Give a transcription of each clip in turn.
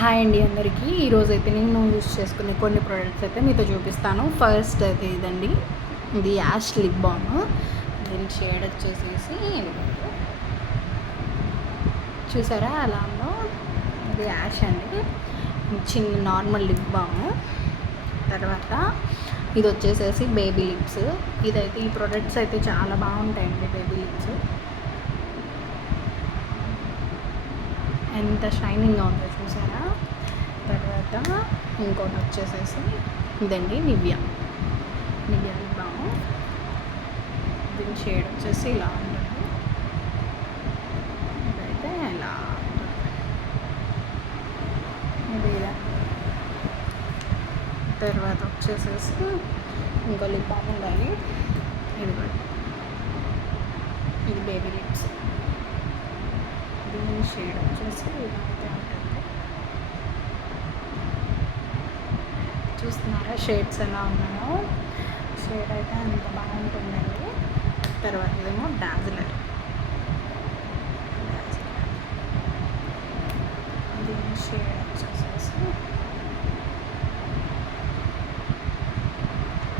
Hi అండి అందరికీ. ఈరోజు అయితే నేను యూస్ చేసుకునే కొన్ని ప్రోడక్ట్స్ అయితే మీతో చూపిస్తాను. ఫస్ట్ అయితే ఇదండి, ఇది యాష్ లిప్ బామ్. దీని షేడ్ వచ్చేసేసి చూసారా అలా ఉందో, ఇది యాష్ అండి, చిన్న నార్మల్ లిప్ బామ్. తర్వాత ఇది వచ్చేసేసి బేబీ లిప్స్. ఇదైతే ఈ ప్రోడక్ట్స్ అయితే చాలా బాగుంటాయండి. బేబీ లిప్స్ ఎంత షైనింగ్గా ఉందో చూసారా. తర్వాత ఇంకోటి వచ్చేసేసి ఇదండి నివ్యా లిప్ బామ్. దీని షేడ్ వచ్చేసి ఇలా ఉంటుంది. ఇదైతే ఇలా ఇది ఇలా. తర్వాత వచ్చేసేసి ఇంకో లిప్ బామ్ ఉండాలి. ఇది కూడా, ఇది బేబీ లిప్స్. దీని షేడ్ వచ్చేసి ఇలా అయితే ఉంటుంది. చూస్తున్నారా షేడ్స్ ఎలా ఉన్నాయో. షేడ్ అయితే అంత బాగుంటుందండి. తర్వాత ఇదేమో డాజిలర్. దీని షేడ్ వచ్చేసేసి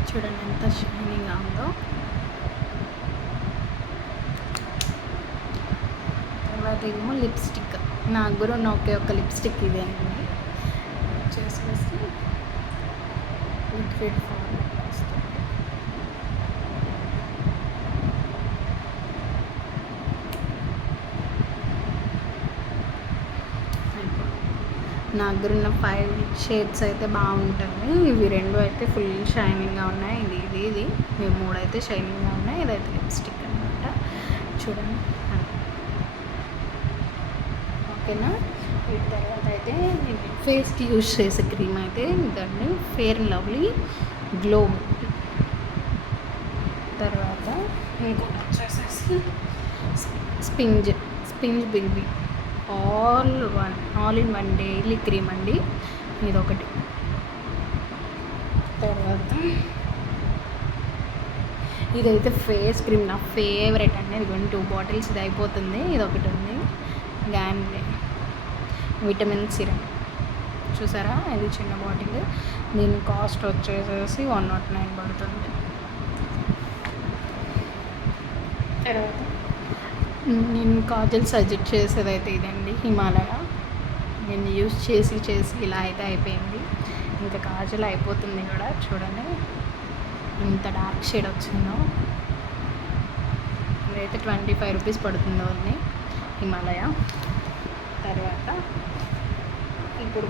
చూడండి ఎంత షైనింగ్గా ఉందో. తర్వాత ఏమో లిప్స్టిక్. నాకు కూడా ఉన్న ఒకే ఒక లిప్స్టిక్ ఇదేనండి. వచ్చేసేసి లిక్విడ్ ఫార్మ్ వస్తుంది. నా దగ్గర ఉన్న 5 షేడ్స్ అయితే బాగుంటుంది. ఇవి 2 అయితే ఫుల్ షైనింగ్గా ఉన్నాయి. ఇది ఇవి 3 అయితే షైనింగ్గా ఉన్నాయి. ఇదైతే లిప్స్టిక్ అనమాట. చూడండి, ఓకేనా. వీటి తర్వాత అయితే నేను ఫేస్కి యూజ్ చేసే క్రీమ్ అయితే ఇదండి, ఫెయిర్ అండ్ లవ్లీ గ్లో. తర్వాత ఇంకోటి వచ్చేసేసి Spinz baby all in one daily cream అండి, ఇదొకటి. తర్వాత ఇదైతే ఫేస్ క్రీమ్ నా ఫేవరెట్ అండి. ఇది 2 బాటిల్స్ ఇది అయిపోతుంది. ఇది ఒకటి ఉంది, గ్యాన్లే విటమిన్ సిరమ్. చూసారా, ఇది చిన్న బాటిల్. దీని కాస్ట్ వచ్చేసేసి 109 పడుతుంది. తర్వాత నేను కాజల్ సజెస్ట్ చేసేది అయితే ఇదండి, హిమాలయ. నేను యూస్ చేసి ఇలా అయితే అయిపోయింది. ఇంకా కాజల్ అయిపోతుంది కూడా. చూడండి ఇంత డార్క్ షేడ్ వచ్చిందో. ఇదైతే 25 రూపీస్ పడుతుందో ఉంది, హిమాలయ. తర్వాత ఇప్పుడు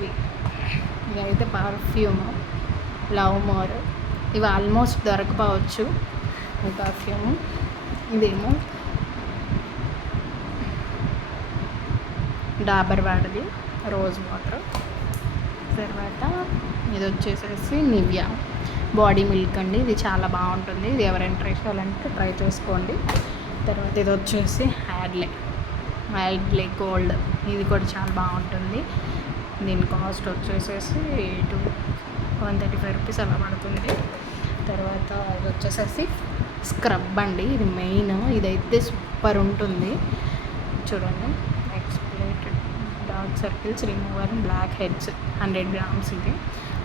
ఇదైతే పర్ఫ్యూమ్ లవ్ మోర్. ఇవి ఆల్మోస్ట్ దొరకపోవచ్చు ఈ పర్ఫ్యూమ్. ఇదేమో డాబర్ వాడిది రోజ్ వాటర్. తర్వాత ఇది వచ్చేసేసి నివ్యా బాడీ మిల్క్ అండి. ఇది చాలా బాగుంటుంది. ఇది ఎవరైనా ట్రై చేయాలంటే ట్రై చేసుకోండి. తర్వాత ఇది వచ్చేసి యాడ్లే గోల్డ్. ఇది కూడా చాలా బాగుంటుంది. దీని కాస్ట్ వచ్చేసేసి 135 రూపీస్ అలా పడుతుంది. తర్వాత ఇది వచ్చేసేసి స్క్రబ్ అండి. ఇది మెయిన్. ఇదైతే సూపర్ ఉంటుంది. చూడండి, exfoliated dark circles remover blackheads 100 grams. ఇది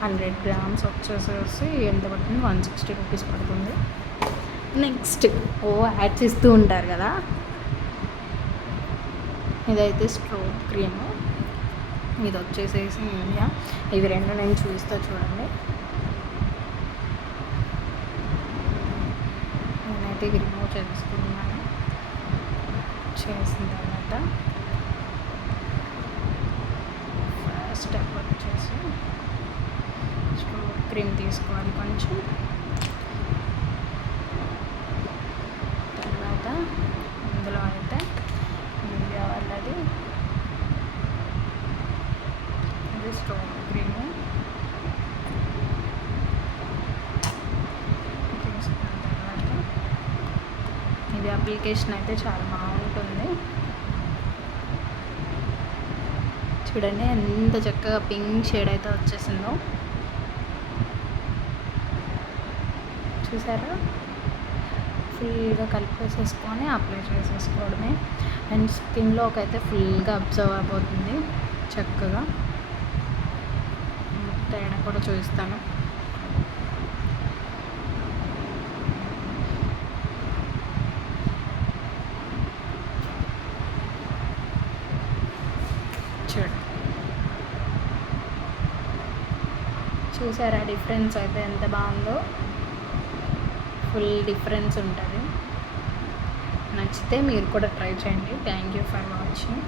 100 గ్రామ్స్ వచ్చేసేసి ఎంత పడుతుంది, 160 రూపీస్ పడుతుంది. నెక్స్ట్ యాడ్స్ ఇస్తూ ఉంటారు కదా, ఇదైతే స్ట్రోక్ క్రీమ్. ఇది వచ్చేసేసి ఇండియా. ఇవి 2 నేను చూపిస్తా చూడండి. నేనైతే ఇవి రిమూవ్ చేసుకున్నాను. చేసిన తర్వాత ఫస్ట్ స్టెప్ వచ్చేసి స్ట్రోక్ క్రీమ్ తీసుకోవాలి కొంచెం. తర్వాత ఇందులో అయితే ఇండియా వాళ్ళది ఇది స్ట్రోక్ క్రీమ్ తీసుకున్న తర్వాత ఇది అప్లికేషన్ అయితే చాలా బాగుంటుంది. చూడండి ఎంత చక్కగా పింక్ షేడ్ అయితే వచ్చేసిందో. చూసారా, ఫుల్గా కలిపేసేసుకొని అప్లై చేసేసుకోవడమే. అండ్ స్కిన్లోకి అయితే ఫుల్గా అబ్జర్వ్ అయిపోతుంది చక్కగా. తేడా కూడా చూపిస్తాను. చూసారా డిఫరెన్స్ అయితే ఎంత బాగుందో, ఫుల్ డిఫరెన్స్ ఉంటుంది. నచ్చితే మీరు కూడా ట్రై చేయండి. Thank you for watching.